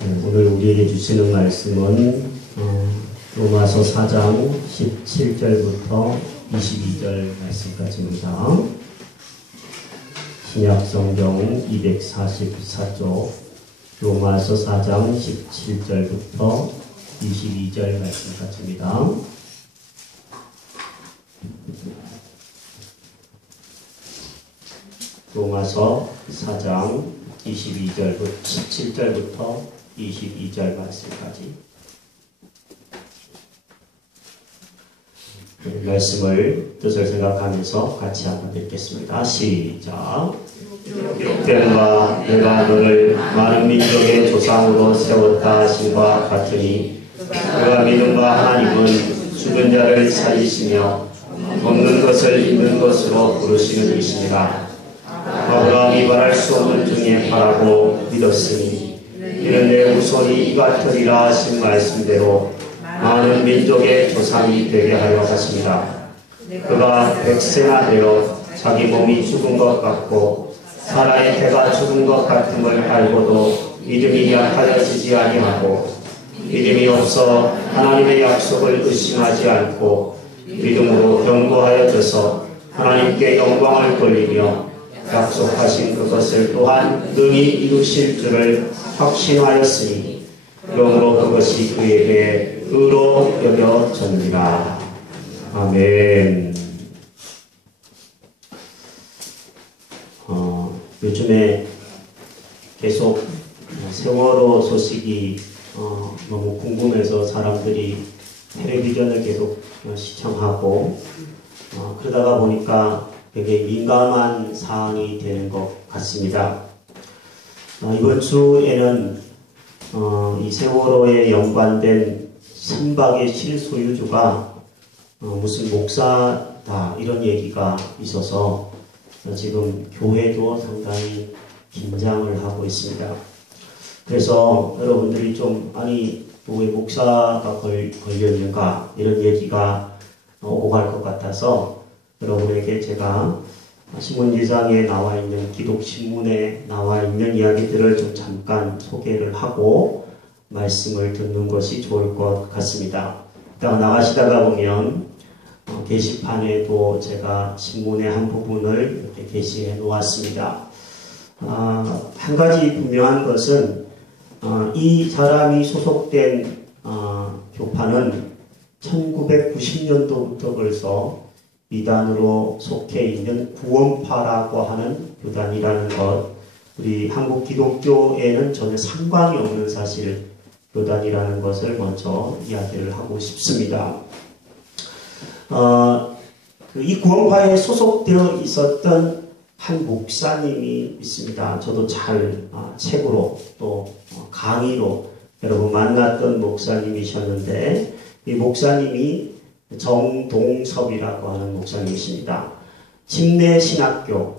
오늘 우리에게 주시는 말씀은 로마서 4장 17절부터 22절 말씀까지입니다. 신약성경 244쪽 로마서 4장 17절부터 22절 말씀까지입니다. 로마서 4장 17절부터 22절 말씀까지 말씀을 뜻을 생각하면서 같이 한번 읽겠습니다. 시작. 기록된 바 내가 너를 많은 민족의 조상으로 세웠다 하심과 같으니 그가 믿은 바 하나님은 죽은 자를 살리시며 없는 것을 있는 것으로 부르시는 이시니라. 아브라함이 말할 수 없는 중에 바라고 믿었으니 이는 내 후손이 이 같으리라 하신 말씀대로 많은 민족의 조상이 되게 하려 하십니다. 그가 백세나 되어 자기 몸이 죽은 것 같고 사라의 태가 죽은 것 같음을 알고도 믿음이 약하여지지 아니하고 믿음이 없어 하나님의 약속을 의심하지 않고 믿음으로 견고하여져서 하나님께 영광을 돌리며 약속하신 그것을 또한 능히 이루실 줄을 확신하였으니 그러므로 그것이 그에게 의로 여겨졌느니라. 아멘. 요즘에 계속 세월호 소식이 너무 궁금해서 사람들이 텔레비전을 계속 시청하고 그러다가 보니까 되게 민감한 사안이 되는 것 같습니다. 이번 주에는 이 세월호에 연관된 선박의 실소유주가 무슨 목사다 이런 얘기가 있어서 지금 교회도 상당히 긴장을 하고 있습니다. 그래서 여러분들이 좀 아니 왜 목사가 걸려있는가 이런 얘기가 오고 갈 것 같아서 여러분에게 제가 신문지장에 나와 있는 기독신문에 나와 있는 이야기들을 좀 잠깐 소개를 하고 말씀을 듣는 것이 좋을 것 같습니다. 이따가 나가시다가 보면 게시판에도 제가 신문의 한 부분을 이렇게 게시해 놓았습니다. 한 가지 분명한 것은 이 사람이 소속된 교파는 1990년도부터 벌써 이단으로 속해 있는 구원파라고 하는 교단이라는 것, 우리 한국 기독교에는 전혀 상관이 없는 사실 교단이라는 것을 먼저 이야기를 하고 싶습니다. 이 구원파에 소속되어 있었던 한 목사님이 있습니다. 저도 잘 책으로 또 강의로 여러분 만났던 목사님이셨는데 이 목사님이 정동섭이라고 하는 목사님이십니다. 침례신학교의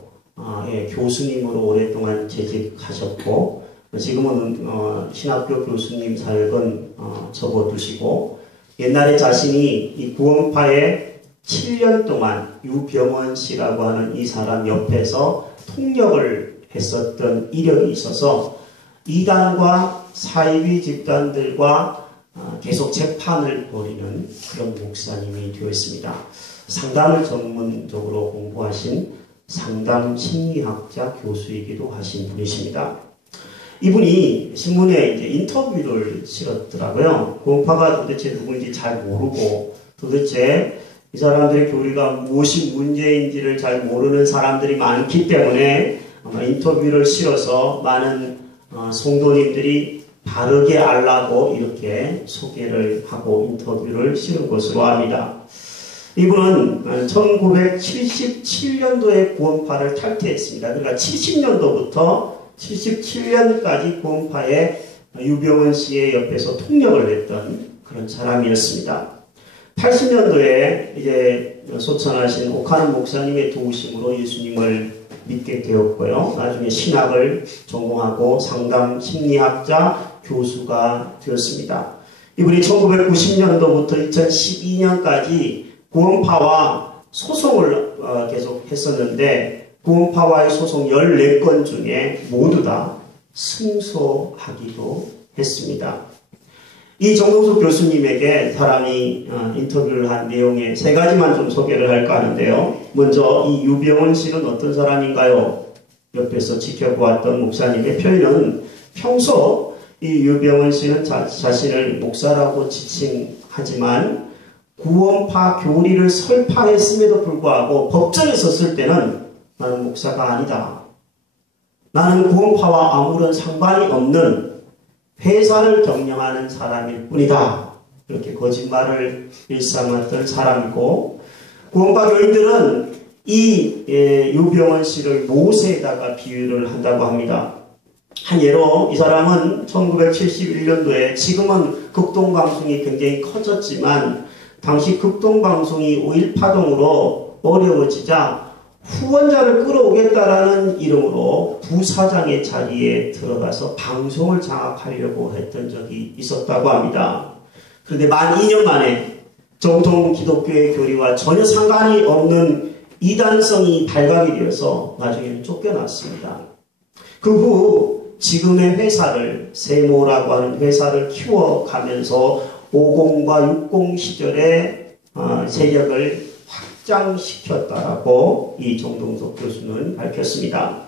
교수님으로 오랫동안 재직하셨고 지금은 신학교 교수님 사역은 접어두시고 옛날에 자신이 이 구원파에 7년 동안 유병원 씨라고 하는 이 사람 옆에서 통역을 했었던 이력이 있어서 이단과 사이비 집단들과 계속 재판을 벌이는 그런 목사님이 되어 있습니다. 상담을 전문적으로 공부하신 상담 심리학자 교수이기도 하신 분이십니다. 이분이 신문에 이제 인터뷰를 실었더라고요. 구원파가 도대체 누구인지 잘 모르고 도대체 이 사람들의 교리가 무엇이 문제인지를 잘 모르는 사람들이 많기 때문에 아마 인터뷰를 실어서 많은 성도님들이 바르게 알라고 이렇게 소개를 하고 인터뷰를 실은 것으로 압니다. 이분은 1977년도에 구원파를 탈퇴했습니다. 그러니까 70년도부터 77년까지 구원파에 유병원 씨의 옆에서 통역을 했던 그런 사람이었습니다. 80년도에 이제 소천하신 오카는 목사님의 도우심으로 예수님을 믿게 되었고요. 나중에 신학을 전공하고 상담 심리학자 교수가 되었습니다. 이분이 1990년도부터 2012년까지 구원파와 소송을 계속 했었는데 구원파와의 소송 14건 중에 모두 다 승소하기도 했습니다. 이 정동석 교수님에게 사람이 인터뷰를 한 내용의 세 가지만 좀 소개를 할까 하는데요. 먼저 이 유병원 씨는 어떤 사람인가요? 옆에서 지켜보았던 목사님의 표현은 평소 이 유병원 씨는 자신을 목사라고 지칭하지만 구원파 교리를 설파했음에도 불구하고 법정에 섰을 때는 나는 목사가 아니다. 나는 구원파와 아무런 상관이 없는 회사를 경영하는 사람일 뿐이다. 이렇게 거짓말을 일삼았던 사람이고, 구원파 교인들은 이 유병원 씨를 모세에다가 비유를 한다고 합니다. 한 예로 이 사람은 1971년도에 지금은 극동방송이 굉장히 커졌지만 당시 극동방송이 5.18파동으로 어려워지자 후원자를 끌어오겠다라는 이름으로 부사장의 자리에 들어가서 방송을 장악하려고 했던 적이 있었다고 합니다. 그런데 만 2년 만에 정통 기독교의 교리와 전혀 상관이 없는 이단성이 발각이 되어서 나중에는 쫓겨났습니다. 그 후 지금의 회사를, 세모라고 하는 회사를 키워가면서 50과 60 시절의 세력을 확장시켰다라고 이 정동석 교수는 밝혔습니다.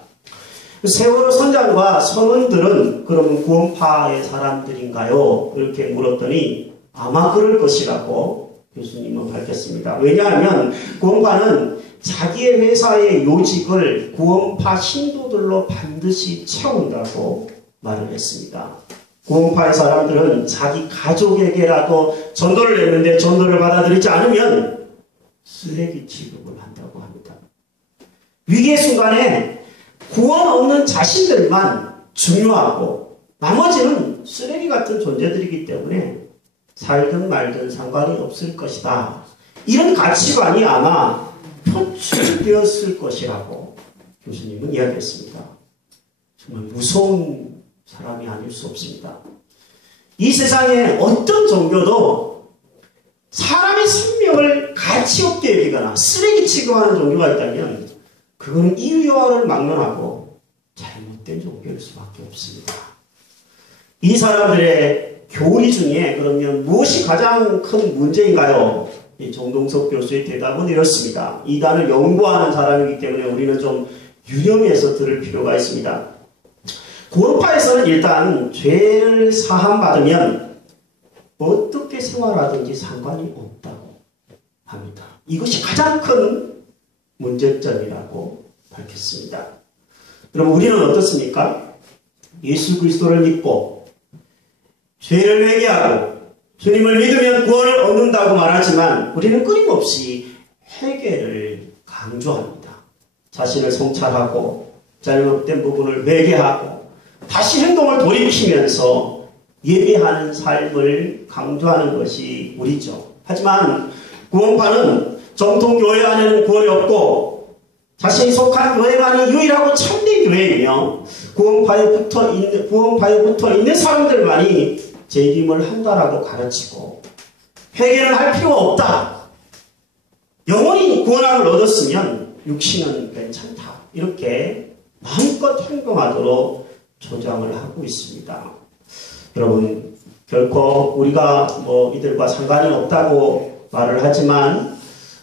세월호 선장과 선원들은 그러면 구원파의 사람들인가요? 이렇게 물었더니 아마 그럴 것이라고 교수님은 밝혔습니다. 왜냐하면 구원파는 자기의 회사의 요직을 구원파 신도들로 반드시 채운다고 말을 했습니다. 구원파의 사람들은 자기 가족에게라도 전도를 냈는데 전도를 받아들이지 않으면 쓰레기 취급을 한다고 합니다. 위기의 순간에 구원 없는 자신들만 중요하고 나머지는 쓰레기 같은 존재들이기 때문에 살든 말든 상관이 없을 것이다. 이런 가치관이 아마 표출되었을 것이라고 교수님은 이야기했습니다. 정말 무서운 사람이 아닐 수 없습니다. 이 세상에 어떤 종교도 사람의 생명을 가치 없게 여기거나 쓰레기 취급하는 종교가 있다면 그건 이유와를 막론하고 잘못된 종교일 수밖에 없습니다. 이 사람들의 교리 중에 그러면 무엇이 가장 큰 문제인가요? 이 정동석 교수의 대답은 이렇습니다. 이단을 연구하는 사람이기 때문에 우리는 좀 유념해서 들을 필요가 있습니다. 구원파에서는 일단 죄를 사함받으면 어떻게 생활하든지 상관이 없다고 합니다. 이것이 가장 큰 문제점이라고 밝혔습니다. 그럼 우리는 어떻습니까? 예수 그리스도를 믿고 죄를 회개하고 주님을 믿으면 구원을 얻는다고 말하지만 우리는 끊임없이 회개를 강조합니다. 자신을 성찰하고 잘못된 부분을 회개하고 다시 행동을 돌이키면서 예배하는 삶을 강조하는 것이 우리죠. 하지만 구원파는 정통교회 안에는 구원이 없고 자신이 속한 교회만이 유일하고 참된 교회이며 구원파에 붙어 있는 사람들만이 재림을 한다라고 가르치고 회개를 할 필요가 없다. 영원히 구원함을 얻었으면 육신은 괜찮다. 이렇게 마음껏 행동하도록 조장을 하고 있습니다. 여러분, 결코 우리가 이들과 상관이 없다고 말을 하지만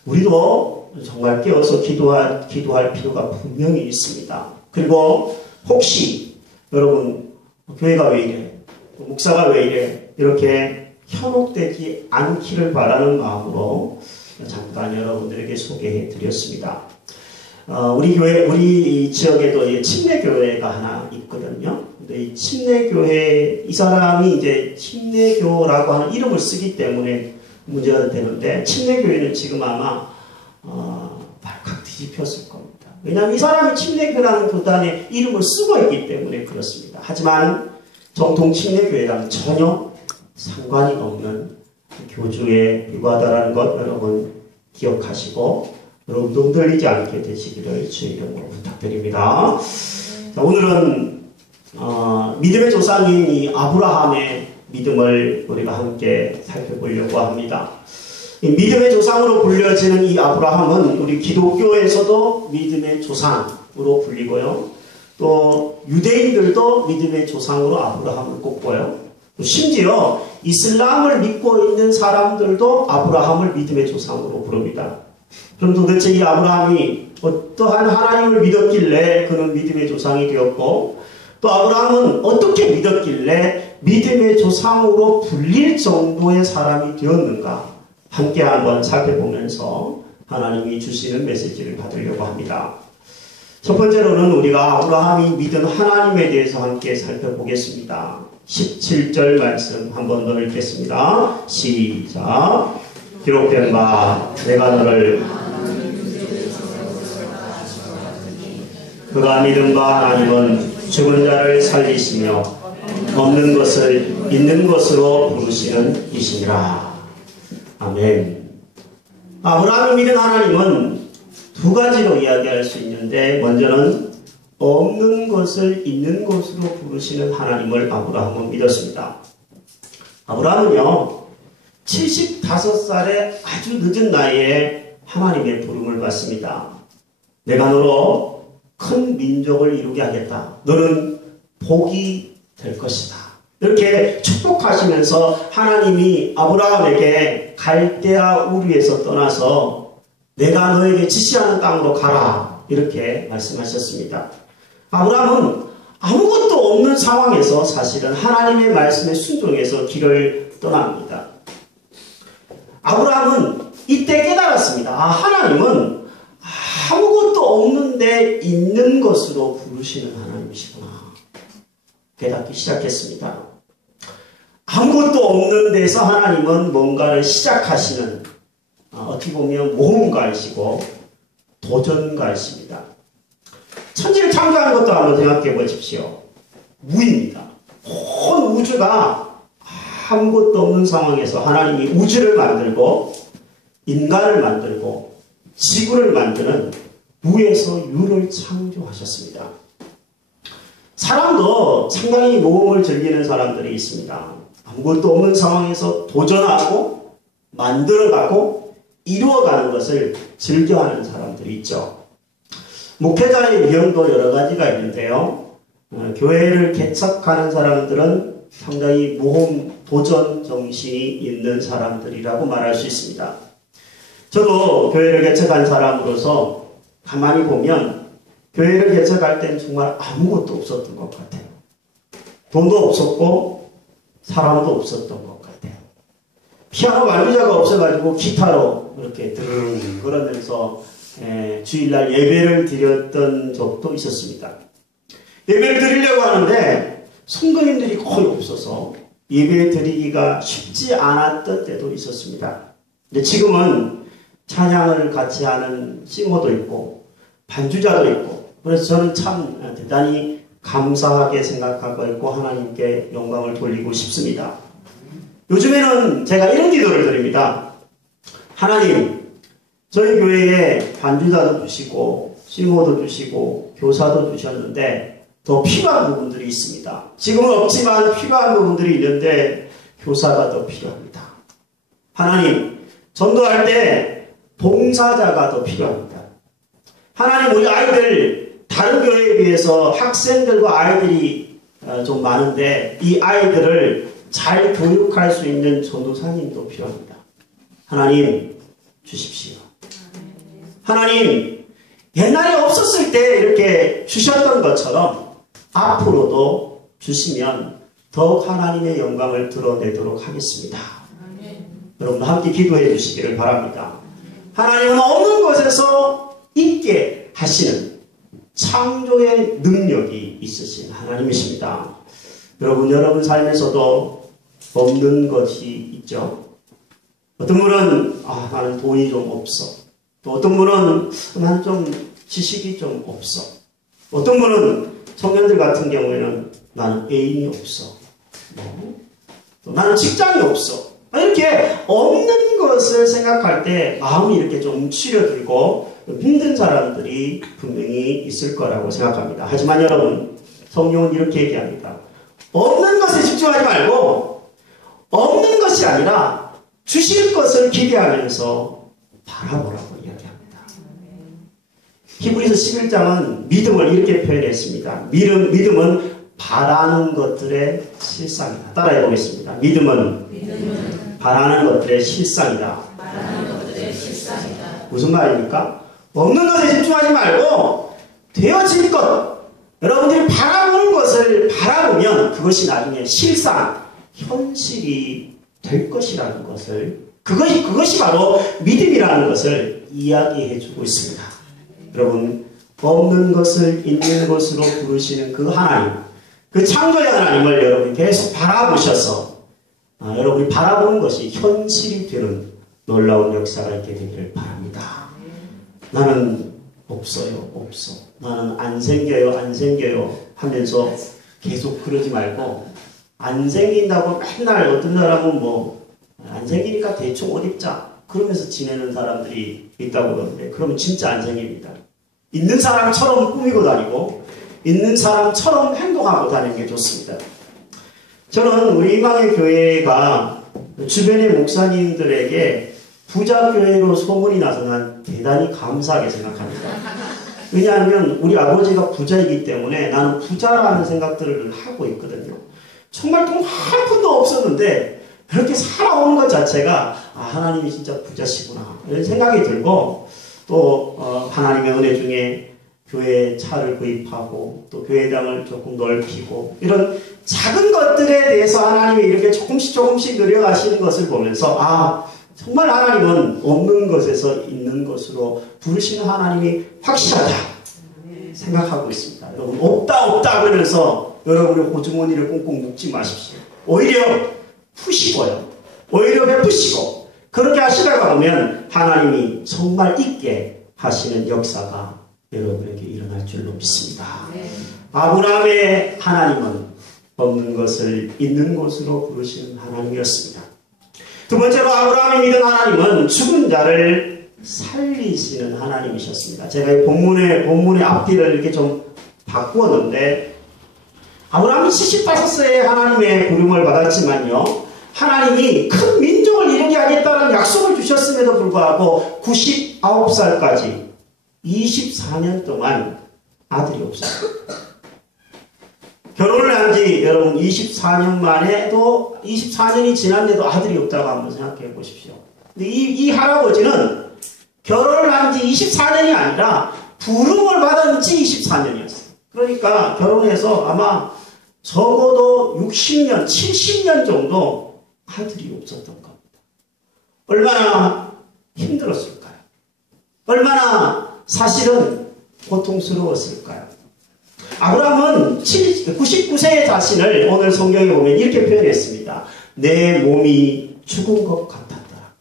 우리도 정말 깨어서 기도할 필요가 분명히 있습니다. 그리고 혹시 여러분 교회가 왜 이래? 목사가 왜 이래? 이렇게 현혹되지 않기를 바라는 마음으로 잠깐 여러분들에게 소개해 드렸습니다. 우리 지역에도 침례교회가 하나 있거든요. 근데 이 침례교회, 이 사람이 이제 침례교라고 하는 이름을 쓰기 때문에 문제가 되는데, 침례교회는 지금 아마, 발칵 뒤집혔을 겁니다. 왜냐하면 이 사람이 침례교라는 교단의 이름을 쓰고 있기 때문에 그렇습니다. 하지만 정통 침례교회랑 전혀 상관이 없는 교주에 불과하다는 것 여러분 기억하시고 여러분 흔들리지 않게 되시기를 주의 이름으로 부탁드립니다. 자, 오늘은 믿음의 조상인 이 아브라함의 믿음을 우리가 함께 살펴보려고 합니다. 이 믿음의 조상으로 불려지는 이 아브라함은 우리 기독교에서도 믿음의 조상으로 불리고요. 또 유대인들도 믿음의 조상으로 아브라함을 꼽고요. 심지어 이슬람을 믿고 있는 사람들도 아브라함을 믿음의 조상으로 부릅니다. 그럼 도대체 이 아브라함이 어떠한 하나님을 믿었길래 그는 믿음의 조상이 되었고, 또 아브라함은 어떻게 믿었길래 믿음의 조상으로 불릴 정도의 사람이 되었는가? 함께 한번 살펴보면서 하나님이 주시는 메시지를 받으려고 합니다. 첫 번째로는 우리가 아브라함이 믿은 하나님에 대해서 함께 살펴보겠습니다. 17절 말씀 한 번 더 읽겠습니다. 시작. 기록된 바 내가 너를 그가 믿은 바 하나님은 죽은 자를 살리시며 없는 것을 있는 것으로 부르시는 이시니라. 아멘. 아브라함이 믿은 하나님은 두 가지로 이야기할 수 있는데, 먼저는 없는 것을 있는 것으로 부르시는 하나님을 아브라함은 믿었습니다. 아브라함은요, 75살의 아주 늦은 나이에 하나님의 부름을 받습니다. 내가 너로 큰 민족을 이루게 하겠다. 너는 복이 될 것이다. 이렇게 축복하시면서 하나님이 아브라함에게 갈대아 우르에서 떠나서 내가 너에게 지시하는 땅으로 가라. 이렇게 말씀하셨습니다. 아브라함은 아무것도 없는 상황에서 사실은 하나님의 말씀에 순종해서 길을 떠납니다. 아브라함은 이때 깨달았습니다. 하나님은 아무것도 없는데 있는 것으로 부르시는 하나님이시구나. 깨닫기 시작했습니다. 아무것도 없는 데서 하나님은 뭔가를 시작하시는, 어떻게 보면 모험가이시고 도전가이십니다. 천지를 창조하는 것도 한번 생각해 보십시오. 무입니다. 온 우주가 아무것도 없는 상황에서 하나님이 우주를 만들고 인간을 만들고 지구를 만드는 무에서 유를 창조하셨습니다. 사람도 상당히 모험을 즐기는 사람들이 있습니다. 아무것도 없는 상황에서 도전하고 만들어가고 이루어가는 것을 즐겨하는 사람들이 있죠. 목회자의 유형도 여러 가지가 있는데요. 교회를 개척하는 사람들은 상당히 모험, 도전 정신이 있는 사람들이라고 말할 수 있습니다. 저도 교회를 개척한 사람으로서 가만히 보면 교회를 개척할 때는 정말 아무것도 없었던 것 같아요. 돈도 없었고 사람도 없었던 것 같아요. 피아노 완주자가 없어가지고 기타로 이렇게 드르릉 그러면서 주일날 예배를 드렸던 적도 있었습니다. 예배를 드리려고 하는데 성도님들이 거의 없어서 예배 드리기가 쉽지 않았던 때도 있었습니다. 근데 지금은 찬양을 같이 하는 싱어도 있고 반주자도 있고, 그래서 저는 참 대단히 감사하게 생각하고 있고 하나님께 영광을 돌리고 싶습니다. 요즘에는 제가 이런 기도를 드립니다. 하나님, 저희 교회에 반주자도 주시고 싱어도 주시고 교사도 주셨는데 더 필요한 부분들이 있습니다. 지금은 없지만 필요한 부분들이 있는데 교사가 더 필요합니다. 하나님, 전도할 때 봉사자가 더 필요합니다. 하나님, 우리 아이들 다른 교회에 비해서 학생들과 아이들이 좀 많은데 이 아이들을 잘 교육할 수 있는 전도사님도 필요합니다. 하나님 주십시오. 하나님, 옛날에 없었을 때 이렇게 주셨던 것처럼 앞으로도 주시면 더욱 하나님의 영광을 드러내도록 하겠습니다. 여러분 함께 기도해 주시기를 바랍니다. 하나님은 없는 곳에서 있게 하시는 창조의 능력이 있으신 하나님이십니다. 여러분 삶에서도 없는 것이 있죠. 어떤 분은 나는 돈이 좀 없어. 또 어떤 분은 나는 좀 지식이 좀 없어. 어떤 분은 청년들 같은 경우에는 나는 애인이 없어. 또 나는 직장이 없어. 이렇게 없는 것을 생각할 때 마음이 이렇게 좀 움츠려들고 힘든 사람들이 분명히 있을 거라고 생각합니다. 하지만 여러분, 성경은 이렇게 얘기합니다. 없는 것에 집중하지 말고 없는 것이 아니라 주실 것을 기대하면서 바라보라고 이야기합니다. 히브리서 11장은 믿음을 이렇게 표현했습니다. 믿음은 바라는 것들의 실상이다. 따라해 보겠습니다. 믿음은 바라는 것들의 실상이다. 무슨 말입니까? 없는 것에 집중하지 말고 되어질 것, 여러분들이 바라보는 것을 바라보면 그것이 나중에 실상, 현실이 될 것이라는 것을, 그것이 바로 믿음이라는 것을 이야기해 주고 있습니다. 여러분, 없는 것을 있는 것으로 부르시는 그 하나님, 그 창조의 하나님을 여러분이 계속 바라보셔서 여러분이 바라보는 것이 현실이 되는 놀라운 역사가 있게 되기를 바랍니다. 나는 없어요, 없어. 나는 안 생겨요, 안 생겨요 하면서 계속 그러지 말고, 안 생긴다고 맨날 어떤 사람은 안 생기니까 대충 옷 입자 그러면서 지내는 사람들이 있다고 그러는데, 그러면 진짜 안 생깁니다. 있는 사람처럼 꾸미고 다니고 있는 사람처럼 행동하고 다니는 게 좋습니다. 저는 우리 희망의 교회가 주변의 목사님들에게 부자 교회로 소문이 나서 난 대단히 감사하게 생각합니다. 왜냐하면 우리 아버지가 부자이기 때문에 나는 부자라는 생각들을 하고 있거든요. 정말 돈 한 푼도 없었는데 그렇게 살아오는 것 자체가 하나님이 진짜 부자시구나 이런 생각이 들고, 또 하나님의 은혜 중에 교회 차를 구입하고 또 교회당을 조금 넓히고 이런 작은 것들에 대해서 하나님이 이렇게 조금씩 늘려가시는 것을 보면서 정말 하나님은 없는 것에서 있는 것으로 부르시는 하나님이 확실하다 생각하고 있습니다. 여러분, 없다 그러면서 여러분의 호주머니를 꽁꽁 묶지 마십시오. 오히려 푸시고요. 오히려 베푸시고 그렇게 하시다가 보면 하나님이 정말 있게 하시는 역사가 여러분에게 일어날 줄로 믿습니다. 아브라함의 하나님은 없는 것을 있는 것으로 부르시는 하나님이었습니다. 두 번째로 아브라함이 믿은 하나님은 죽은 자를 살리시는 하나님이셨습니다. 제가 이 본문의 앞뒤를 이렇게 좀 바꾸었는데, 아브라함이 75세에 하나님의 부름을 받았지만요, 하나님이 큰 민족을 이루게 하겠다는 약속을 주셨음에도 불구하고 99살까지 24년 동안 아들이 없어요. 결혼을 한 지 여러분 24년 만에도 24년이 지났는데도 아들이 없다고 한번 생각해 보십시오. 근데 이 할아버지는 결혼을 한 지 24년이 아니라 부름을 받은 지 24년이었어요. 그러니까 결혼해서 아마 적어도 60년, 70년 정도 아들이 없었던 겁니다. 얼마나 힘들었을까요? 얼마나 사실은 고통스러웠을까요? 아브라함은 99세의 자신을 오늘 성경에 보면 이렇게 표현했습니다. 내 몸이 죽은 것 같았다.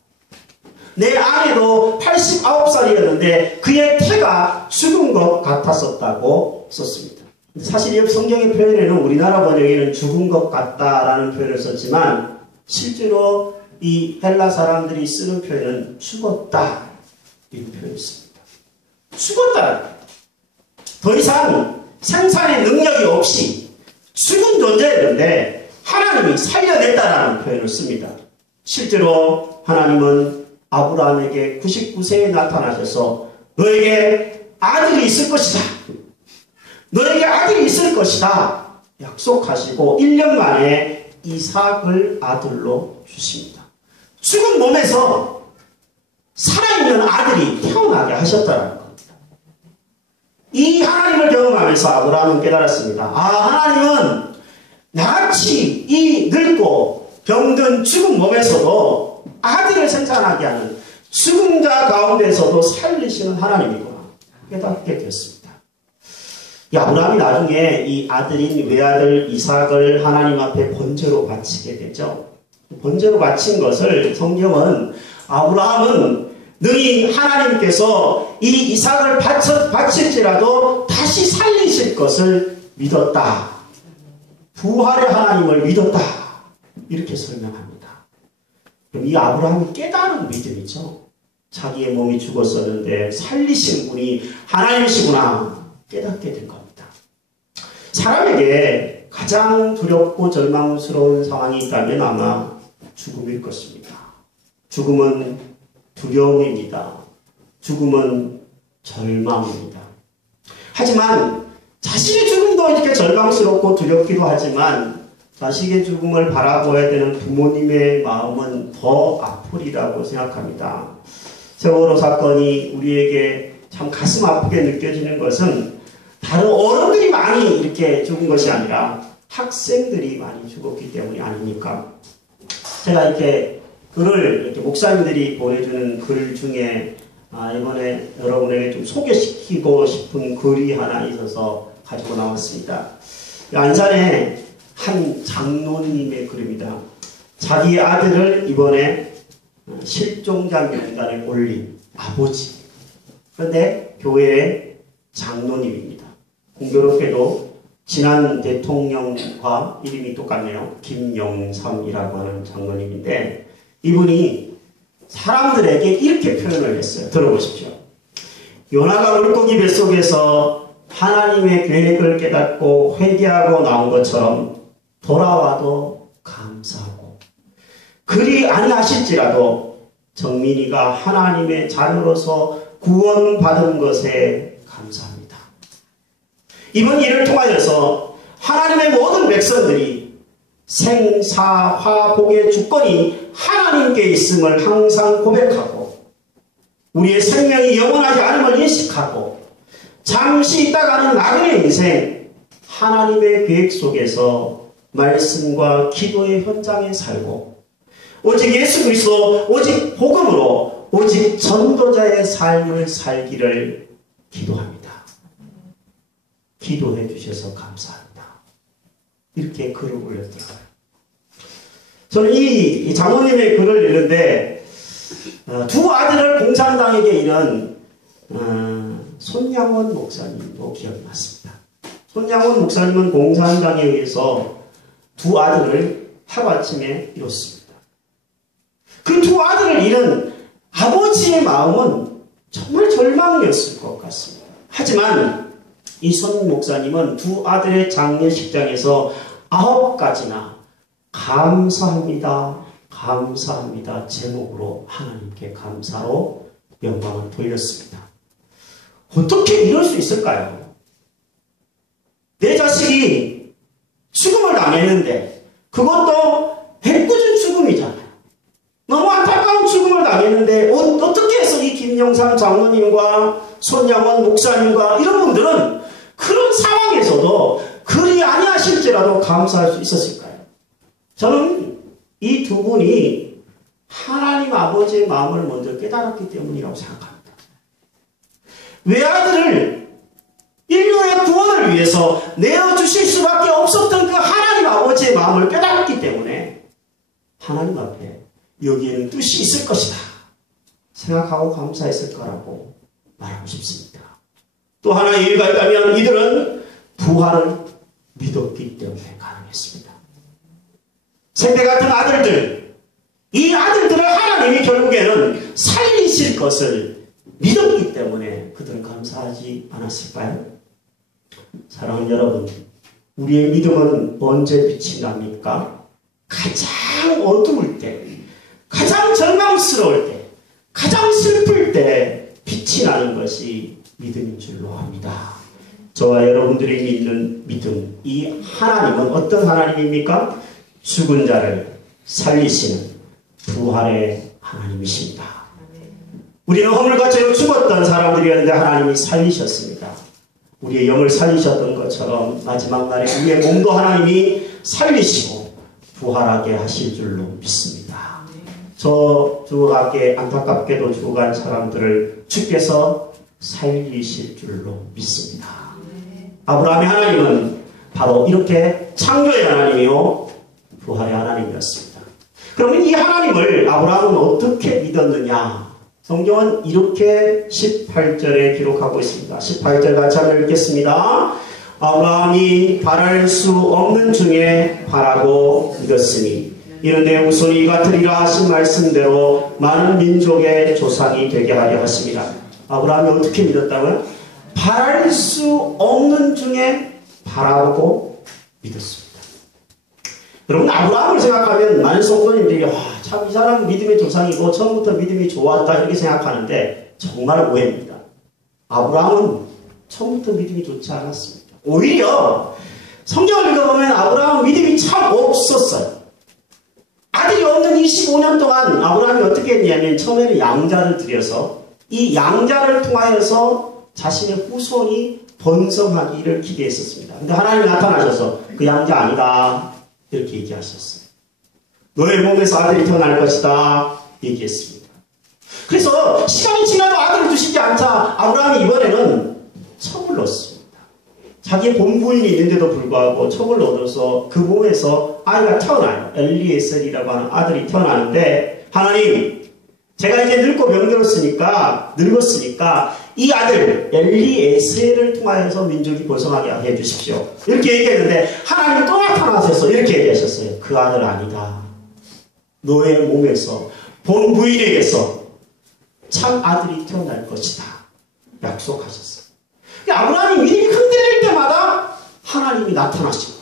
내 아내도 89살이었는데 그의 태가 죽은 것 같았었다고 썼습니다. 사실 이 성경의 표현에는 우리나라 번역에는 죽은 것 같다라는 표현을 썼지만 실제로 이 헬라 사람들이 쓰는 표현은 죽었다 이런 표현이 있습니다. 죽었다. 더 이상 생산의 능력이 없이 죽은 존재였는데 하나님이 살려냈다라는 표현을 씁니다. 실제로 하나님은 아브라함에게 99세에 나타나셔서 너에게 아들이 있을 것이다. 너에게 아들이 있을 것이다. 약속하시고 1년 만에 이삭을 아들로 주십니다. 죽은 몸에서 살아있는 아들이 태어나게 하셨다는 겁니다. 이 하나님을 경험하면서 아브라함은 깨달았습니다. 하나님은 나같이 이 늙고 병든 죽은 몸에서도 아들을 생산하게 하는, 죽은 자 가운데서도 살리시는 하나님이구나 깨닫게 됐습니다. 이 아브라함이 나중에 이 아들인 외아들 이삭을 하나님 앞에 번제로 바치게 되죠. 번제로 바친 것을 성경은 아브라함은 능히 하나님께서 이 이삭을 바칠지라도 다시 살리실 것을 믿었다. 부활의 하나님을 믿었다. 이렇게 설명합니다. 그럼 이 아브라함이 깨달은 믿음이죠. 자기의 몸이 죽었었는데 살리신 분이 하나님이시구나 깨닫게 된 겁니다. 사람에게 가장 두렵고 절망스러운 상황이 있다면 아마 죽음일 것입니다. 죽음은 두려움입니다. 죽음은 절망입니다. 하지만 자신의 죽음도 이렇게 절망스럽고 두렵기도 하지만 자식의 죽음을 바라보아야 되는 부모님의 마음은 더 아프리라고 생각합니다. 세월호 사건이 우리에게 참 가슴 아프게 느껴지는 것은 다른 어른들이 많이 이렇게 죽은 것이 아니라 학생들이 많이 죽었기 때문이 아닙니까? 제가 이렇게 글을 이렇게 목사님들이 보내주는 글 중에 이번에 여러분에게 좀 소개시키고 싶은 글이 하나 있어서 가지고 나왔습니다. 안산에 한 장로님의 글입니다. 자기 아들을 이번에 실종자 명단에 올린 아버지. 그런데 교회의 장로님입니다. 공교롭게도 지난 대통령과 이름이 똑같네요. 김영삼이라고 하는 장로님인데 이분이 사람들에게 이렇게 표현을 했어요. 들어보십시오. 요나가 물고기 뱃속에서 하나님의 계획을 깨닫고 회개하고 나온 것처럼 돌아와도 감사하고 그리 아니하실지라도 정민이가 하나님의 자녀로서 구원받은 것에 감사합니다. 이번 일을 통하여서 하나님의 모든 백성들이 생사화복의 주권이 하나님께 있음을 항상 고백하고 우리의 생명이 영원하지 않음을 인식하고 잠시 있다가는 나그네 인생 하나님의 계획 속에서 말씀과 기도의 현장에 살고 오직 예수 그리스도 오직 복음으로 오직 전도자의 삶을 살기를 기도합니다. 기도해 주셔서 감사합니다. 이렇게 글을 올렸더라고요. 저는 이 장로님의 글을 읽는데 두 아들을 공산당에게 잃은 손양원 목사님도 기억이 났습니다. 손양원 목사님은 공산당에 의해서 두 아들을 하루아침에 잃었습니다. 그 두 아들을 잃은 아버지의 마음은 정말 절망이었을 것 같습니다. 하지만 이 손 목사님은 두 아들의 장례식장에서 9가지나 감사합니다, 감사합니다 제목으로 하나님께 감사로 영광을 돌렸습니다. 어떻게 이럴 수 있을까요? 내 자식이 죽음을 당했는데 그것도 애꿎은 죽음이잖아요. 너무 안타까운 죽음을 당했는데 어떻게 해서 이 김영삼 장로님과 손양원 목사님과 이런 분들은 그런 상황에서도 그리 아니하실지라도 감사할 수 있었을까요? 저는 이 두 분이 하나님 아버지의 마음을 먼저 깨달았기 때문이라고 생각합니다. 외아들을 인류의 구원을 위해서 내어주실 수밖에 없었던 그 하나님 아버지의 마음을 깨달았기 때문에 하나님 앞에 여기에는 뜻이 있을 것이다 생각하고 감사했을 거라고 말하고 싶습니다. 또 하나의 이유가 있다면 이들은 부활을 믿었기 때문에 가능했습니다. 생대 같은 아들들, 이 아들들을 하나님이 결국에는 살리실 것을 믿었기 때문에 그들은 감사하지 않았을까요? 사랑하는 여러분, 우리의 믿음은 언제 빛이 납니까? 가장 어두울 때, 가장 절망스러울 때, 가장 슬플 때 빛이 나는 것이 믿음인 줄로 압니다. 저와 여러분들이 믿는 믿음, 이 하나님은 어떤 하나님입니까? 죽은 자를 살리시는 부활의 하나님이십니다. 우리는 허물과 죄로 죽었던 사람들이었는데 하나님이 살리셨습니다. 우리의 영을 살리셨던 것처럼 마지막 날에 우리의 몸도 하나님이 살리시고 부활하게 하실 줄로 믿습니다. 저 죽어가게 안타깝게도 죽어간 사람들을 주께서 살리실 줄로 믿습니다. 아브라함의 하나님은 바로 이렇게 창조의 하나님이요 부활의 하나님이었습니다. 그러면 이 하나님을 아브라함은 어떻게 믿었느냐? 성경은 이렇게 18절에 기록하고 있습니다. 18절 같이 한번 읽겠습니다. 아브라함이 바랄 수 없는 중에 바라고 믿었으니 이런데 우선이 같으리라 하신 말씀대로 많은 민족의 조상이 되게 하려 하십니다. 아브라함이 어떻게 믿었다고요? 바랄 수 없는 중에 바라보고 믿었습니다. 여러분, 아브라함을 생각하면 많은 성도님들이 참 이 사람 믿음의 조상이고 처음부터 믿음이 좋았다 이렇게 생각하는데 정말 오해입니다. 아브라함은 처음부터 믿음이 좋지 않았습니다. 오히려 성경을 읽어보면 아브라함은 믿음이 참 없었어요. 아들이 없는 25년 동안 아브라함이 어떻게 했냐면 처음에는 양자를 들여서 이 양자를 통하여서 자신의 후손이 번성하기를 기대했었습니다. 근데 하나님이 나타나셔서 그 양자 아니다 이렇게 얘기하셨어요. 너의 몸에서 아들이 태어날 것이다 얘기했습니다. 그래서 시간이 지나도 아들을 주시지 않자 아브라함이 이번에는 첩을 넣었습니다. 자기의 본부인이 있는데도 불구하고 첩을 얻어서 그 몸에서 아이가 태어나요. 엘리에셀이라고 하는 아들이 태어나는데 하나님 제가 이제 늙었으니까 이 아들 엘리에셀을 통하여서 민족이 번성하게 해주십시오. 이렇게 얘기했는데 하나님이 또 나타나셔서 이렇게 얘기하셨어요. 그 아들 아니다. 너의 몸에서 본부인에게서 참 아들이 태어날 것이다. 약속하셨어요. 아브라함이 믿음이 흔들릴 때마다 하나님이 나타나시고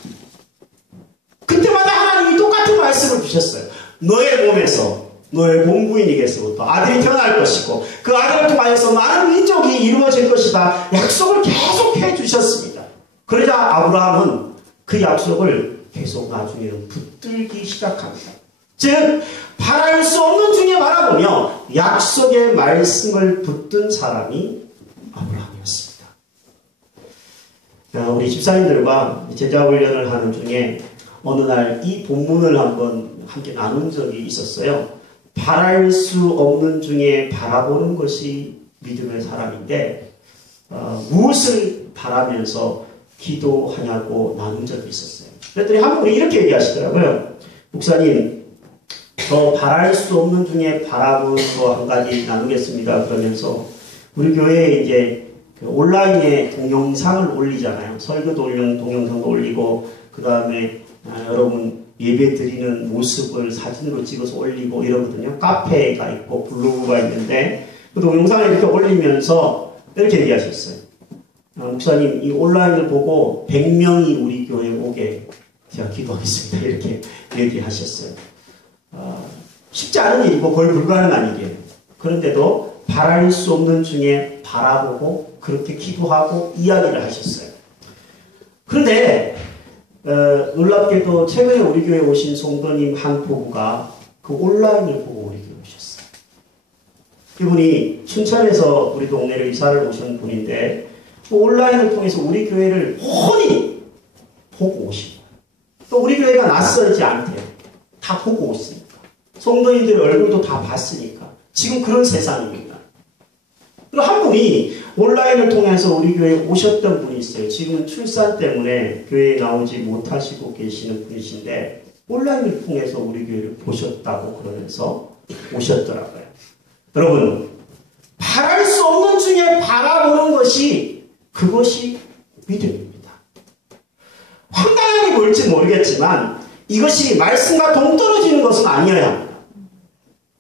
그때마다 하나님이 똑같은 말씀을 주셨어요. 너의 몸에서 너의 본부인에게서부터 아들이 태어날 것이고 그 아들을 통하여서 많은 민족이 이루어질 것이다. 약속을 계속 해주셨습니다. 그러자 아브라함은 그 약속을 계속 나중에는 붙들기 시작합니다. 즉 바랄 수 없는 중에 바라보며 약속의 말씀을 붙든 사람이 아브라함이었습니다. 우리 집사님들과 제자훈련을 하는 중에 어느 날 이 본문을 한번 함께 나눈 적이 있었어요. 바랄 수 없는 중에 바라보는 것이 믿음의 사람인데 무엇을 바라면서 기도하냐고 나눈 적이 있었어요. 그랬더니 한 분이 이렇게 얘기하시더라고요. 목사님 더 바랄 수 없는 중에 바라보는 거 한 가지 나누겠습니다. 그러면서 우리 교회에 이제 그 온라인에 동영상을 올리잖아요. 설교 동영상도 올리고 그 다음에 여러분 예배 드리는 모습을 사진으로 찍어서 올리고 이러거든요. 카페가 있고 블로그가 있는데 그 동영상을 이렇게 올리면서 이렇게 얘기하셨어요. 목사님 이 온라인을 보고 100명이 우리 교회에 오게 제가 기도하겠습니다. 이렇게 얘기하셨어요. 쉽지 않은 일이고 거의 불가능한 일이에요. 그런데도 바랄 수 없는 중에 바라보고 그렇게 기도하고 이야기를 하셨어요. 그런데 놀랍게도 최근에 우리 교회에 오신 성도님 한 부부가 그 온라인을 보고 우리 교회에 오셨어요. 이분이 춘천에서 우리 동네를 이사를 오신 분인데 그 온라인을 통해서 우리 교회를 훤히 보고 오시고 또 우리 교회가 낯설지 않대요. 다 보고 오시니까. 성도님들의 얼굴도 다 봤으니까. 지금 그런 세상입니다. 그리고 한 분이 온라인을 통해서 우리 교회에 오셨던 분이 있어요. 지금은 출산 때문에 교회에 나오지 못하시고 계시는 분이신데 온라인을 통해서 우리 교회를 보셨다고 그러면서 오셨더라고요. 여러분, 바랄 수 없는 중에 바라보는 것이 그것이 믿음입니다. 황당하게 보일지 모르겠지만 이것이 말씀과 동떨어지는 것은 아니어야 합니다.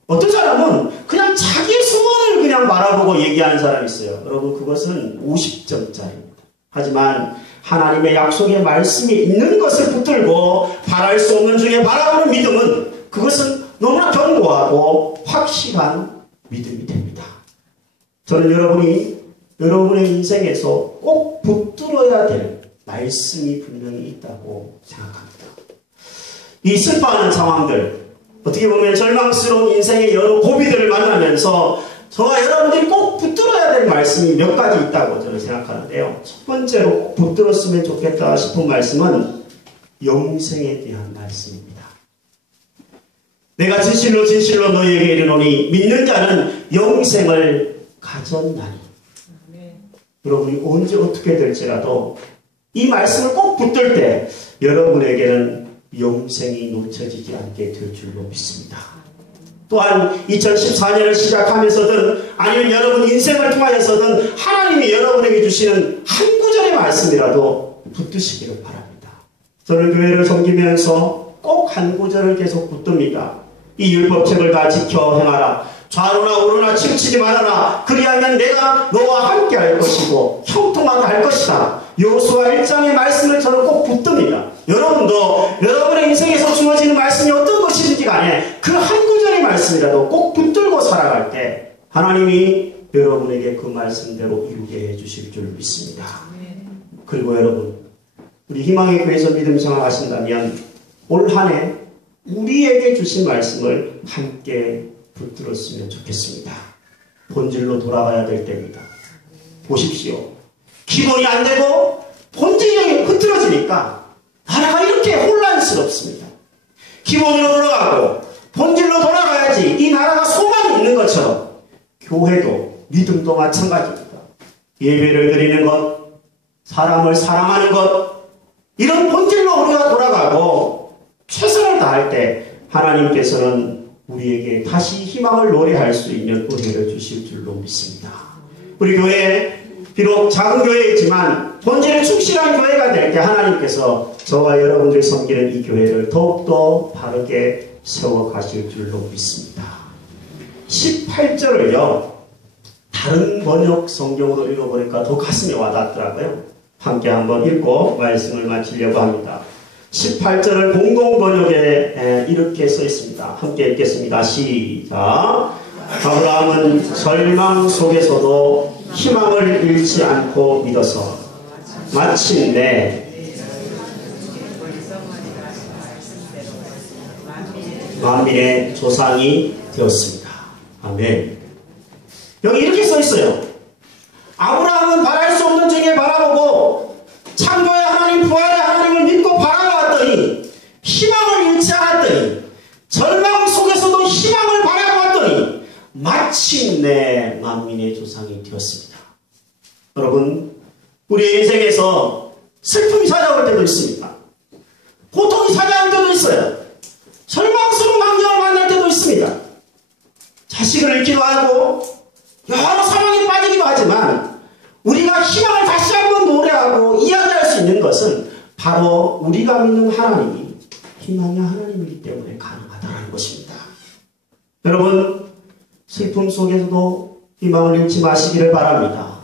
어떤 사람은 그냥 자기의 소원을 그냥 바라보고 얘기하는 사람이 있어요. 여러분 그것은 50점짜리입니다. 하지만 하나님의 약속의 말씀이 있는 것을 붙들고 바랄 수 없는 중에 바라보는 믿음은 그것은 너무나 견고하고 확실한 믿음이 됩니다. 저는 여러분이 여러분의 인생에서 꼭 붙들어야 될 말씀이 분명히 있다고 생각합니다. 이 슬퍼하는 상황들, 어떻게 보면 절망스러운 인생의 여러 고비들을 만나면서 저와 여러분들이 꼭 붙들어야 될 말씀이 몇 가지 있다고 저는 생각하는데요. 첫 번째로 꼭 붙들었으면 좋겠다 싶은 말씀은 영생에 대한 말씀입니다. 내가 진실로 진실로 너희에게 이르노니 믿는 자는 영생을 가졌나니. 여러분이 언제 어떻게 될지라도 이 말씀을 꼭 붙들 때 여러분에게는 영생이 놓쳐지지 않게 될 줄로 믿습니다. 또한 2014년을 시작하면서든 아니면 여러분 인생을 통하여서든 하나님이 여러분에게 주시는 한 구절의 말씀이라도 붙드시기를 바랍니다. 저는 교회를 섬기면서 꼭 한 구절을 계속 붙듭니다. 이 율법책을 다 지켜 행하라. 좌로나 우로나 치우치지 말아라. 그리하면 내가 너와 함께 할 것이고 형통하게 할 것이다. 여호수아 1장의 말씀을 저는 꼭 붙듭니다. 여러분도 여러분의 인생에서 주어지는 말씀이 어떤 것이든지 간에 그 한 구절의 말씀이라도 꼭 붙들고 살아갈 때 하나님이 여러분에게 그 말씀대로 이루게 해주실 줄 믿습니다. 그리고 여러분, 우리 희망의 교회에서 믿음 생활하신다면 올 한 해 우리에게 주신 말씀을 함께 붙들었으면 좋겠습니다. 본질로 돌아가야 될 때입니다. 보십시오. 기본이 안 되고 본질이 흐트러지니까 나라가 이렇게 혼란스럽습니다. 기본으로 돌아가고 본질로 돌아가야지 이 나라가 소망이 있는 것처럼 교회도 믿음도 마찬가지입니다. 예배를 드리는 것, 사람을 사랑하는 것, 이런 본질로 우리가 돌아가고 최선을 다할 때 하나님께서는 우리에게 다시 희망을 노래할 수 있는 은혜를 주실 줄로 믿습니다. 우리 교회 비록 작은 교회이지만 본질에 충실한 교회가 될 때 하나님께서 저와 여러분들 섬기는 이 교회를 더욱더 바르게 세워가실 줄로 믿습니다. 18절을요. 다른 번역 성경으로 읽어보니까 더 가슴에 와닿더라고요. 함께 한번 읽고 말씀을 마치려고 합니다. 18절을 공동번역에 이렇게 써 있습니다. 함께 읽겠습니다. 시작. 아브라함은 절망 속에서도 희망을 잃지 않고 믿어서 마침내 만민의 조상이 되었습니다. 아멘. 여기 이렇게 써 있어요. 아브라함은 바랄 수 없는 중에 바라보고 창조의 하나님, 부활의 하나님을 믿고 바라보았더니 희망을 잃지 않았더니 절망 속에서도 희망을 바라보았더니 마침내 만민의 조상이 되었습니다. 여러분, 우리의 인생에서 슬픔이 찾아올 때도 있습니다. 고통이 찾아올 때도 있어요. 절망스러운 환경을 만날 때도 있습니다. 자식을 잃기도 하고 여러 상황에 빠지기도 하지만 우리가 희망을 다시 한번 노래하고 이야기할 수 있는 것은 바로 우리가 믿는 하나님이 희망의 하나님이기 때문에 가능하다는 것입니다. 여러분, 슬픔 속에서도 희망을 잃지 마시기를 바랍니다.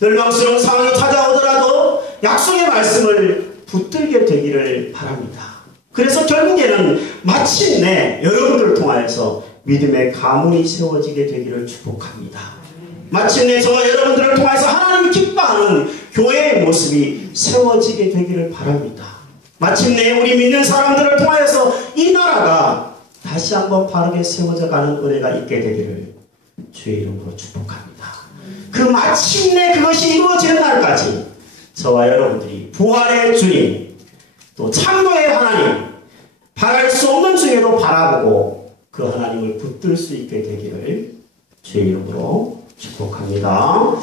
절망스러운 상황이 찾아오더라도 약속의 말씀을 붙들게 되기를 바랍니다. 그래서 결국에는 마침내 여러분들을 통하여서 믿음의 가문이 세워지게 되기를 축복합니다. 마침내 저와 여러분들을 통해서 하나님이 기뻐하는 교회의 모습이 세워지게 되기를 바랍니다. 마침내 우리 믿는 사람들을 통해서 이 나라가 다시 한번 바르게 세워져가는 은혜가 있게 되기를 주의 이름으로 축복합니다. 그 마침내 그것이 이루어지는 날까지 저와 여러분들이 부활의 주님, 또 창조의 하나님, 바랄 수 없는 중에도 바라보고 그 하나님을 붙들 수 있게 되기를 주의 이름으로 축복합니다.